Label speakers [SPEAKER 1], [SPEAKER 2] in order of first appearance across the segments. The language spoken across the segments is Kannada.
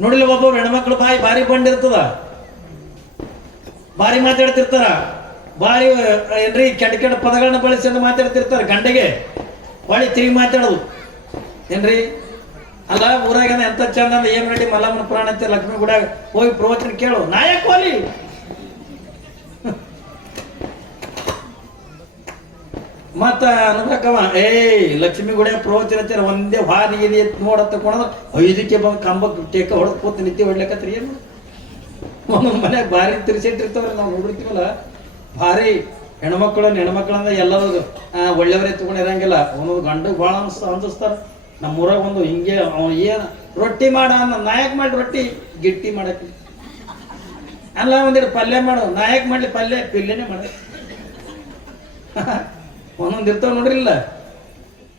[SPEAKER 1] ನೋಡಿಲ್ಲ ಒಬ್ಬ ಹೆಣ್ಮಕ್ಳು ಬಾಯಿ ಭಾರಿ ಬಂಡಿರ್ತದ ಭಾರಿ ಮಾತಾಡ್ತಿರ್ತಾರ. ಭಾರಿ, ಏನ್ರಿ, ಕೆಟ್ಟ ಕೆಟ್ಟ ಪದಗಳನ್ನ ಬಳಸಿ ಅಂತ ಮಾತಾಡ್ತಿರ್ತಾರ ಗಂಡಗೆ. ಬಾಳಿ ತಿರುಗಿ ಮಾತಾಡೋದು. ಏನ್ರಿ? ಅಲ್ಲ ಊರಾಗ ಎಂತ ಚಂದ ಏನ್ ರೆಡಿ ಮಲ್ಲಮ್ಮನ ಪುರಾಣ ಅಂತ, ಲಕ್ಷ್ಮೀ ಗುಡ ಹೋಗಿ ಪ್ರವಚನ ಕೇಳು. ನಾಯಕ್ ಹೋಲಿ ಮತ್ತ ಅನ್ಬೇಕವ ಏಯ್, ಲಕ್ಷ್ಮಿ ಗುಡಿಯ ಪ್ರವಚನ ಒಂದೇ ಹಾದಿ ಇದೆ ನೋಡ ತಕೊಂಡ್ರೆ ಐದಕ್ಕೆ ಬಂದು ಕಂಬಕ್ಕೆ ಟೇಕ ಹೊಡೆದು ಕೂತು ನಿತ್ಯ ಏನು? ಒಂದೊಂದು ಮನ್ಯಾಗ ಭಾರಿ ತಿರ್ಸಿಟ್ಟಿರ್ತಾವ್ರಿ ನಾವು ನೋಡಿರ್ತೀವಲ್ಲ ಭಾರಿ ಹೆಣ್ಮಕ್ಳು ಅಂದ್ರೆ ಎಲ್ಲರೂ ಒಳ್ಳೆಯವರೇ ತಗೊಂಡಿರಂಗಿಲ್ಲ. ಒಂದೊಂದು ಗಂಡು ಭಾಳ ಅನ್ಸ್ ನಮ್ಮ ನಮ್ಮೂರಾಗ ಒಂದು ಹಿಂಗೆ ಅವ್ನು ಏನು ರೊಟ್ಟಿ ಮಾಡ ನಾಯಕ್ ಮಾಡಿ ರೊಟ್ಟಿ, ಗಿಟ್ಟಿ ಮಾಡಕ್ಕೆ ಅಲ್ಲ ಒಂದಿಟ್ಟು ಪಲ್ಯ ಮಾಡು, ನಾಯಕ್ ಮಾಡ್ಲಿ ಪಲ್ಯ, ಪಿಲ್ಲೆನೇ ಮಾಡ. ಒಂದೊಂದು ಇರ್ತಾವ ನೋಡ್ರಿಲ್ಲ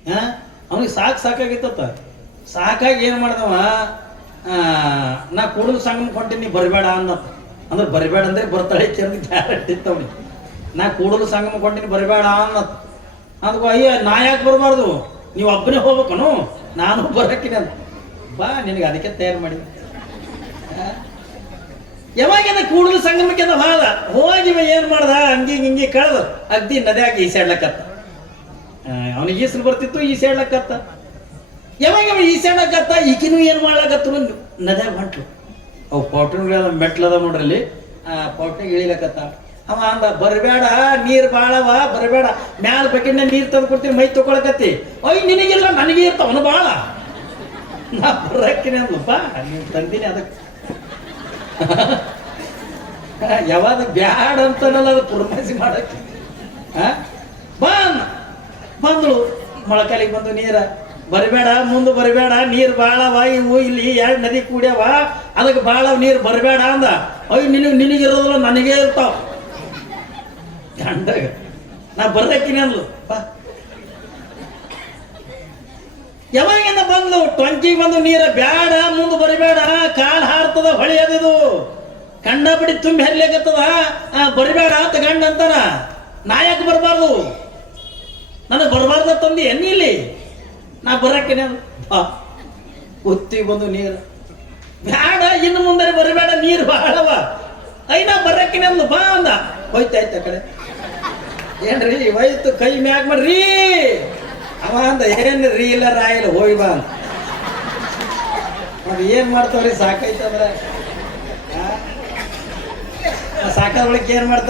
[SPEAKER 1] ಹಾಂ ಅವನಿಗೆ ಸಾಕು ಸಾಕಾಗಿತ್ತ ಸಾಕಾಗಿ ಏನು ಮಾಡ್ದವ? ನಾ ಕೂಡಲು ಸಂಗಮ ಹೊಂಟೀನಿ ಬರಬೇಡ ಅನ್ನತ್ತ ಅಂದ್ರೆ ಬರಬೇಡ ಅಂದ್ರೆ ಬರ್ತಾಳೆ ಚಂದ ಗ್ಯಾರಂಟಿ ಇತ್ತು ಅವ್ನಿಗೆ. ನಾ ಕೂಡಲು ಸಂಗಮ ಹೊಂಟೀನಿ ಬರಬೇಡ ಅನ್ನತ್ತ ಅದಕ್ಕೆ ಅಯ್ಯ, ನಾ ಯಾಕೆ ಬರಬಾರ್ದು? ನೀವು ಒಬ್ಬನೇ ಹೋಗ್ಬೇಕನು? ನಾನು ಬರಕಿನ ಬಾ, ನಿನಗೆ ಅದಕ್ಕೆ ತಯಾರು ಮಾಡಿ ಯಾವಾಗಿಂದ ಕೂಡಲು ಸಂಗಮಕ್ಕೆ ಅಂತ ಹೋದ. ಹೋಗಿ ಏನು ಮಾಡ್ದ? ಹಂಗಿ ಹಿಂಗಿ ಕಳೆದು. ಅಗ್ದಿ ನದಿಯಾಗಿ ಈಸಾಡ್ಲಕ್ಕತ್ತ ಅವನಿಗೆ ಈಸಲು ಬರ್ತಿತ್ತು ಈಸಾಡ್ಲಕ್ಕತ್ತ ಯಾವಾಗ ಈಸಾಡಕತ್ತ ಈಗಿನೂ ಏನ್ ಮಾಡ್ಲಕತ್ತು? ನದ್ಯಾಗ ಹೊಂಟ್ಲು. ಅವು ಪೌಟ್ರಗಳ ಮೆಟ್ಲದ ನೋಡ್ರಲ್ಲಿ ಆ ಪೌಟ್ರಿಗೆ ಇಳಿಲಕತ್ತ. ಅವ ಅಂದ ಬರಬೇಡ ನೀರ್ ಬಾಳವ ಬರಬೇಡ ಮ್ಯಾಲ ಬಕೆಟ್ನ ನೀರ್ ತಂದು ಕೊಡ್ತೀನಿ, ಮೈ ತಗೊಳಕತ್ತಿ. ಅಯ್ಯ, ನಿನಗಿಲ್ಲ, ನನಗೆ ಇರ್ತಾವನು ಬಾಳ. ನಾ ಬರಕ್ಕಿನ ಅಂದ್ಲಪ್ಪ, ನೀನು ತಂದಿನಿ ಅದಕ್ಕೆ. ಯಾವಾಗ ಬ್ಯಾಡ ಅಂತನಲ್ಲ ಅದು ಪುರ್ಮಸಿ ಮಾಡಕ್ಕೆ. ಆ? ಬಾ ಬಂದಳು. ಮೊಳಕಾಲಿಗೆ ಬಂದು ನೀರ. ಬರಬೇಡ, ಮುಂದೆ ಬರಬೇಡ, ನೀರು ಭಾಳವ ಇವು ಇಲ್ಲಿ ಎರಡು ನದಿ ಕೂಡ್ಯಾವ. ಅದಕ್ಕೆ ಬಾಳ ನೀರು ಬರಬೇಡ ಅಂದ. ಅಯ್ಯ, ನಿನಗೆ ನಿನಗಿರೋದಿಲ್ಲ ನನಗೆ ಇರ್ತಾವ. ಗಂಡಾಗ. ನಾ ಬರ್ದಕ್ಕಿನಿ ಅಂದ್ಲು. ಬಾ. ಯಾವಾಗಿಂದ ಬಂದ್ಲು? ಟ್ವಂಟಿ ಬಂದು ನೀರ ಬ್ಯಾಡ ಮುಂದೆ ಬರಬೇಡ ಕಾಲ್ ಹಾರ್ತದ ಹೊಳೆಯದಿದು ಕಂಡ ಬಿಡಿ ತುಂಬಿ ಹರಿಲಿಕತ್ತದ ಬರಬೇಡ ಅಂತ ಗಂಡ ಅಂತಾನ? ನಾ ಯಾಕೆ ಬರಬಾರ್ದು? ನನಗೆ ಬರಬಾರ್ದ ತಂದಿ ಎನ್ನಿ ಇಲ್ಲಿ? ನಾ ಬರಕ್ಕೆ ಒತ್ತಿ ಬಂದು ನೀರು. ಬೇಡ ಇನ್ನು ಮುಂದೆ ಬರಬೇಡ, ನೀರು ಬಹಳವ ಐನಾ ಬರಕ್ಕೆ ನಂದು ಬಾ ಅಂದ. ಹೋಯ್ತಾಯ್ತ ಕಡೆ. ಏನ್ರಿ, ಹೋಯ್ತು, ಕೈ ಮ್ಯಾಗ ಮಾಡ್ರಿ ಅವ ಅಂದ ಏನ್ ರೀ, ಇಲ್ಲ ರಾಯಿಲ್ಲ ಹೋಯ್ ಬಾ ಅಂತ ಏನ್ ಮಾಡ್ತಾವ್ರಿ ಸಾಕೈತಂದ್ರ ಸಾಕಾದ ಏನ್ ಮಾಡ್ತಾವ